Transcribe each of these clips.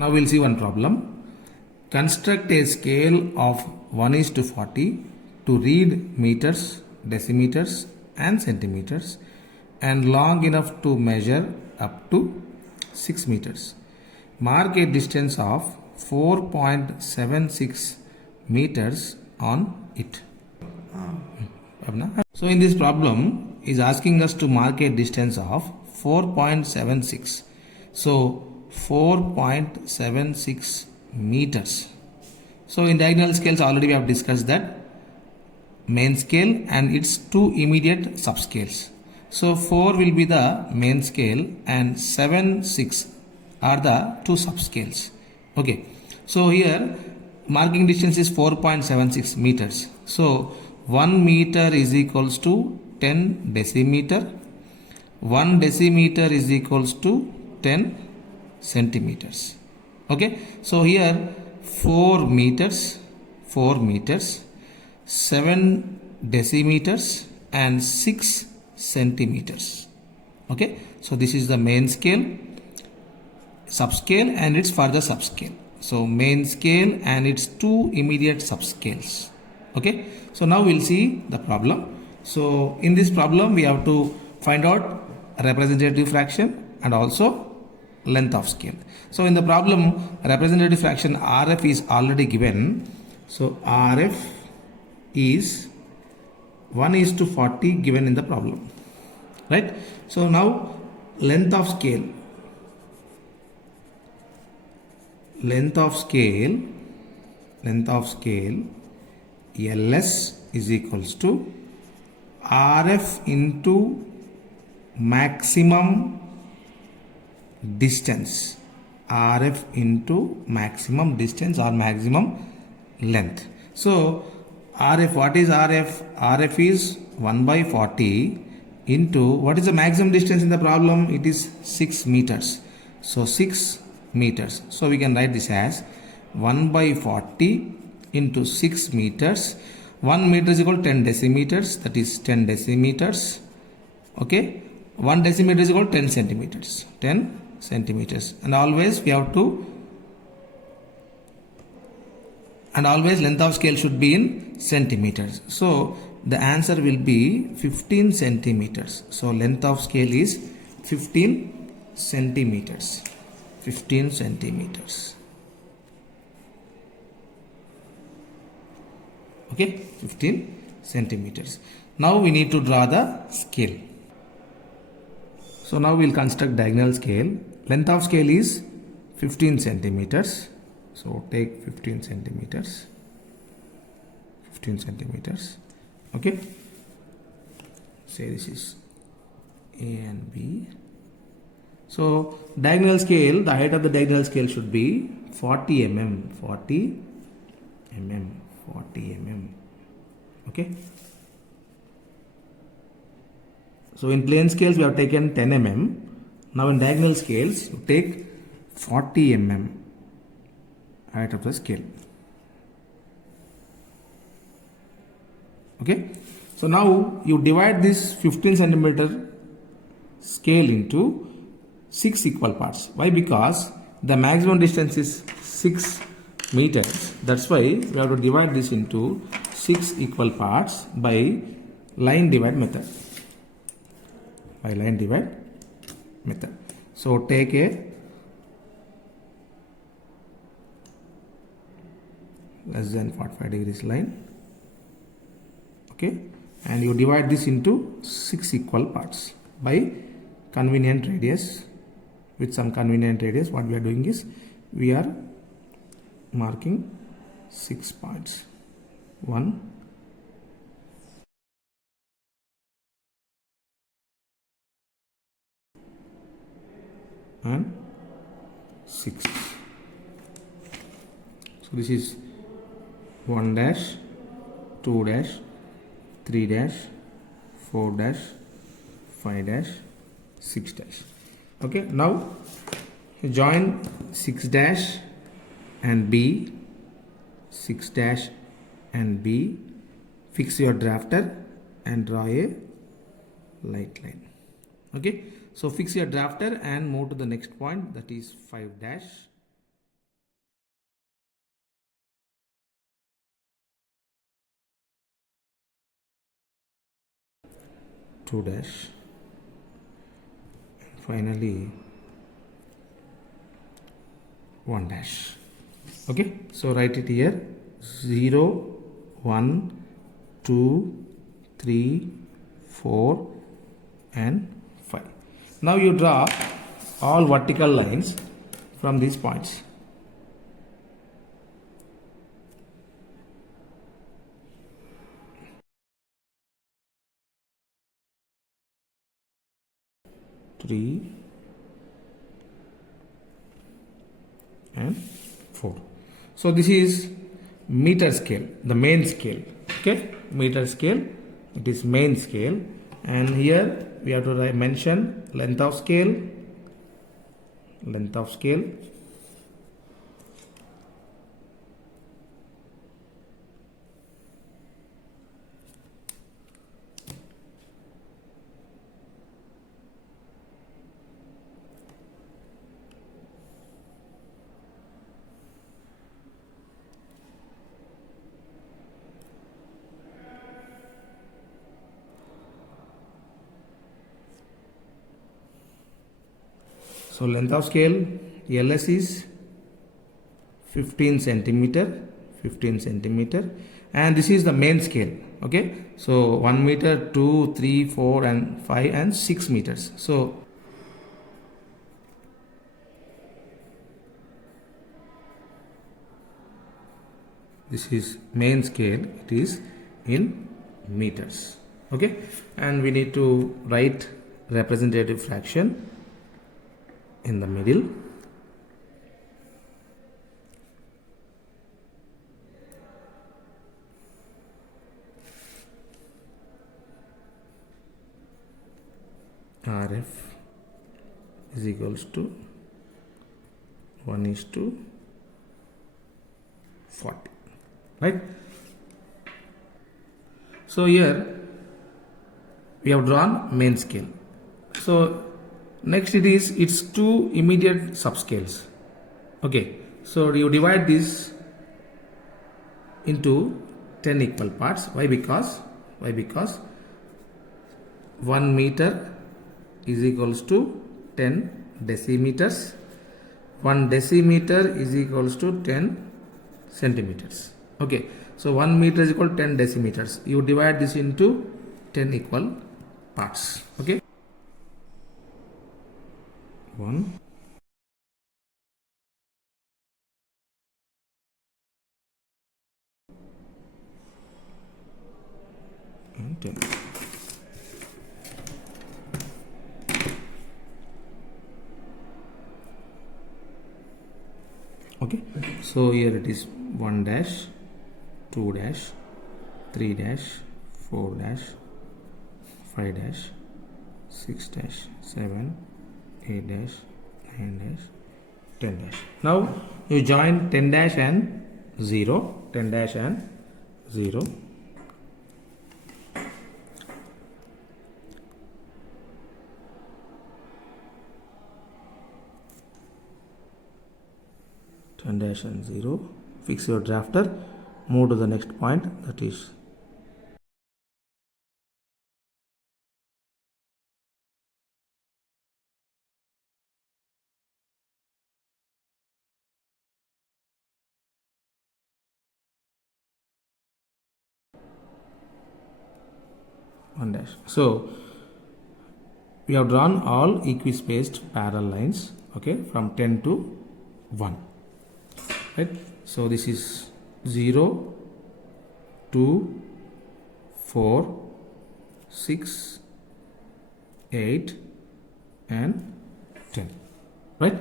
Now we'll see one problem. Construct a scale of 1:40 to read meters, decimeters and centimeters and long enough to measure up to 6 meters. Mark a distance of 4.76 meters on it. So in this problem is asking us to mark a distance of 4.76. So 4.76 meters. So in diagonal scales already we have discussed that main scale and its two immediate subscales. So 4 will be the main scale and 7, 6 are the two subscales. Okay. So here marking distance is 4.76 meters. So 1 meter is equals to 10 decimeter. 1 decimeter is equals to 10 centimeters. Okay. So here 4 meters, 7 decimeters and 6 centimeters. Okay. So this is the main scale, subscale and its further subscale. So main scale and its two immediate subscales. Okay. So now we'll see the problem. So in this problem we have to find out representative fraction and also length of scale. So in the problem representative fraction RF is already given. So RF is 1:40 given in the problem, right? So now length of scale LS is equals to RF into maximum distance, RF into maximum distance or maximum length. So RF, what is RF? RF is 1/40 into what is the maximum distance in the problem? It is 6 meters. So 6 meters. So we can write this as 1/40 into 6 meters. 1 meter is equal to 10 decimeters, that is 10 decimeters. Okay. 1 decimeter is equal to 10 centimeters. 10 centimeters. And always we have to, and always length of scale should be in centimeters. So the answer will be 15 centimeters. So length of scale is 15 centimeters. 15 centimeters. Okay, 15 centimeters. Now we need to draw the scale. So now we will construct diagonal scale. Length of scale is 15 centimeters. So take 15 centimeters. 15 centimeters. Okay. Say this is A and B. So diagonal scale, the height of the diagonal scale should be 40 mm. 40 mm. 40 mm. Okay. So in plane scales we have taken 10 mm. Now in diagonal scales you take 40 mm height of the scale. Okay. So now you divide this 15 centimeter scale into 6 equal parts. Why? Because the maximum distance is 6 meters. That's why we have to divide this into 6 equal parts by line divide method. By line divide method. So take a less than 45 degrees line. Okay. And you divide this into 6 equal parts by convenient radius. With some convenient radius, what we are doing is we are marking 6 points. 1, and 6. So this is 1 dash, 2 dash, 3 dash, 4 dash, 5 dash, 6 dash. Okay. Now join 6 dash and B, 6 dash and B. Fix your drafter and draw a light line. Okay. So fix your drafter and move to the next point, that is 5 dash. 2 dash, finally 1 dash. Okay, so write it here: 0, 1, 2, 3, 4 and 5. Now you draw all vertical lines from these points. Three and 4. So this is meter scale, the main scale. Okay, meter scale, it is main scale, and here we have to mention length of scale, length of scale, so length of scale LS is 15 centimeter, 15 centimeter, and this is the main scale. Okay, so 1 meter, 2, 3, 4 and 5 and 6 meters. So this is main scale, it is in meters. Okay, and we need to write representative fraction in the middle. RF is equals to 1:40, right? So here we have drawn main scale. So next it's two immediate subscales. Okay, so you divide this into 10 equal parts. Why? Because 1 meter is equals to 10 decimeters. 1 decimeter is equals to 10 centimeters. Okay, so 1 meter is equal to 10 decimeters. You divide this into 10 equal parts. Okay, 1 and 10. Okay, so here it is 1 dash, 2 dash, 3 dash, 4 dash, 5 dash, 6 dash, 7, 8 dash, 9 dash, 10 dash. Now you join 10 dash and 0, 10 dash and 0. Dash and 0. Fix your drafter. Move to the next point, that is one dash. So we have drawn all equispaced parallel lines. Okay, from 10 to 1. Right. So this is 0, 2, 4, 6, 8 and 10. Right.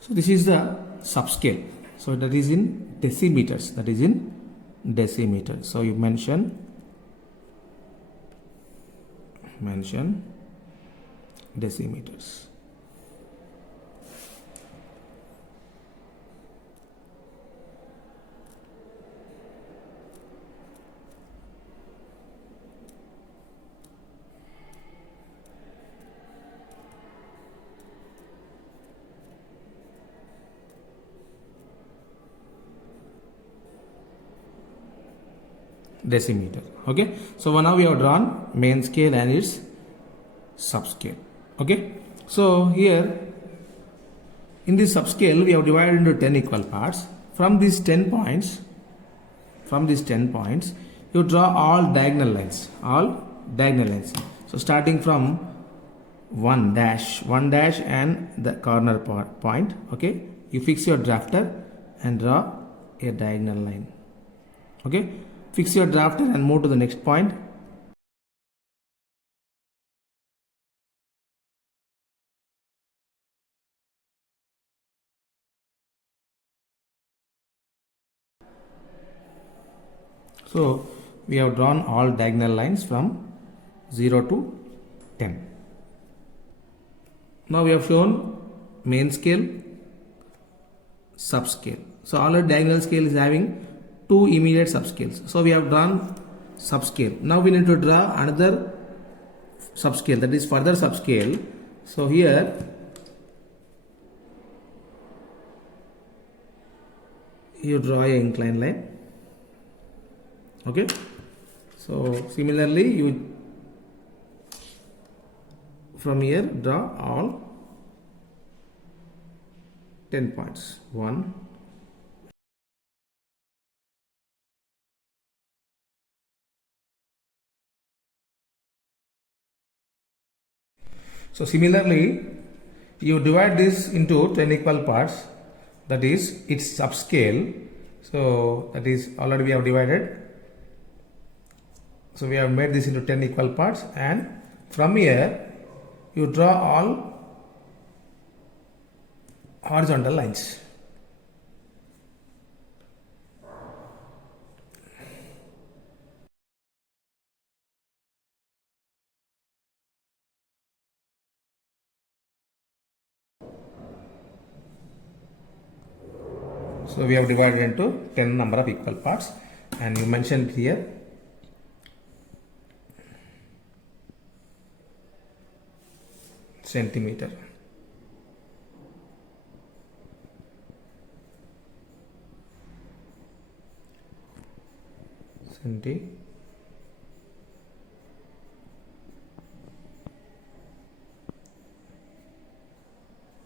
So this is the subscale. So that is in decimeters. That is in decimeter. So you mention decimeters. decimeter. Okay, so now we have drawn main scale and its subscale. Okay, so here in this subscale we have divided into 10 equal parts. From these 10 points, you draw all diagonal lines, so starting from 1 dash and the corner point. Okay, you fix your drafter and draw a diagonal line. Okay, fix your drafter and move to the next point. So we have drawn all diagonal lines from 0 to 10. Now we have shown main scale, subscale. So already diagonal scale is having two immediate subscales. So we have drawn subscale. Now we need to draw another subscale, that is further subscale. So here you draw a inclined line. Okay, so similarly you from here draw all 10 points. 1, so similarly you divide this into 10 equal parts, that is its subscale. So that is already we have divided. So we have made this into 10 equal parts, and from here you draw all horizontal lines. So we have divided into 10 number of equal parts, and you mentioned here centimeter.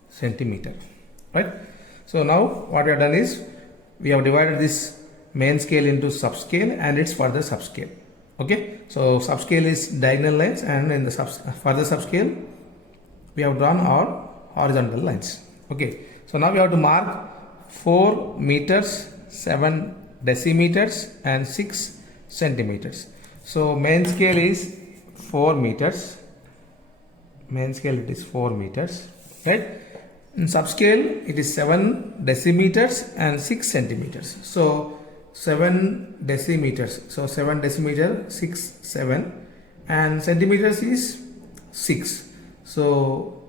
Centimeter, right? So now what we have done is we have divided this main scale into subscale and its further subscale. Okay, so subscale is diagonal lines, and in the further subscale we have drawn all horizontal lines. Okay, so now we have to mark 4 meters, 7 decimeters and 6 centimeters. So main scale is 4 meters. Main scale it is 4 meters, right? In subscale it is 7 decimeters and 6 centimeters. So 7 decimeters. So 7 decimeter, 6, 7, and centimeters is 6. So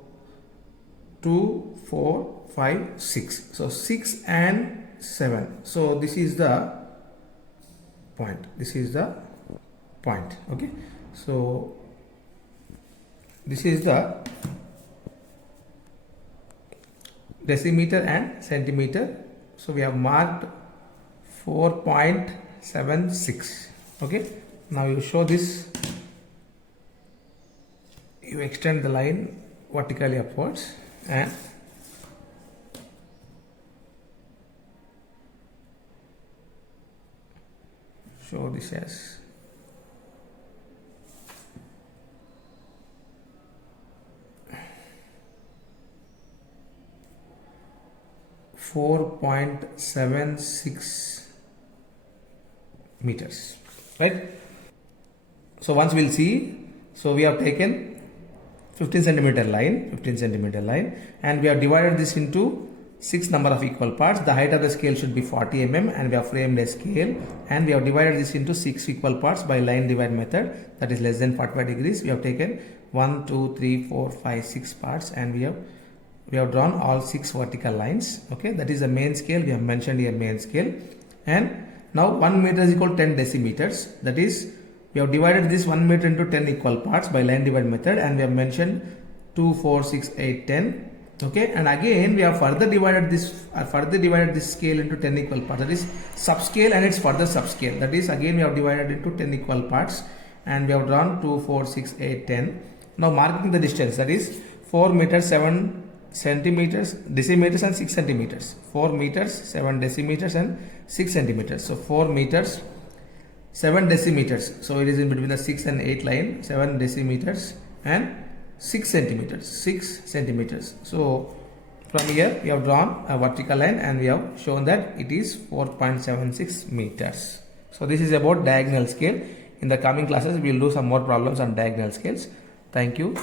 2, 4, 5, 6. So 6 and 7. So this is the point. This is the point. Okay. So this is the decimeter and centimeter. So we have marked 4.76. Okay. Now you show this. You extend the line vertically upwards and show this as 4.76 meters, right? So once we'll see, so we have taken 15 centimeter line, and we have divided this into 6 number of equal parts. The height of the scale should be 40 mm, and we have framed a scale, and we have divided this into 6 equal parts by line divide method, that is less than 45 degrees. We have taken 1, 2, 3, 4, 5, 6 parts, and we have drawn all 6 vertical lines. Okay, that is the main scale. We have mentioned here main scale, and now 1 meter is equal to 10 decimeters. That is, we have divided this 1 meter into 10 equal parts by line divide method, and we have mentioned 2, 4, 6, 8, 10. Okay, and again we have further divided this scale into 10 equal parts. That is subscale and its further subscale. That is again we have divided into 10 equal parts, and we have drawn 2, 4, 6, 8, 10. Now marking the distance, that is 4 meters 7 centimeters, decimeters and 6 centimeters. 4 meters 7 decimeters and 6 centimeters. So 4 meters 7 decimeters. So it is in between the 6 and 8 line. 7 decimeters and 6 centimeters. 6 centimeters. So from here we have drawn a vertical line and we have shown that it is 4.76 meters. So this is about diagonal scale. In the coming classes we will do some more problems on diagonal scales. Thank you.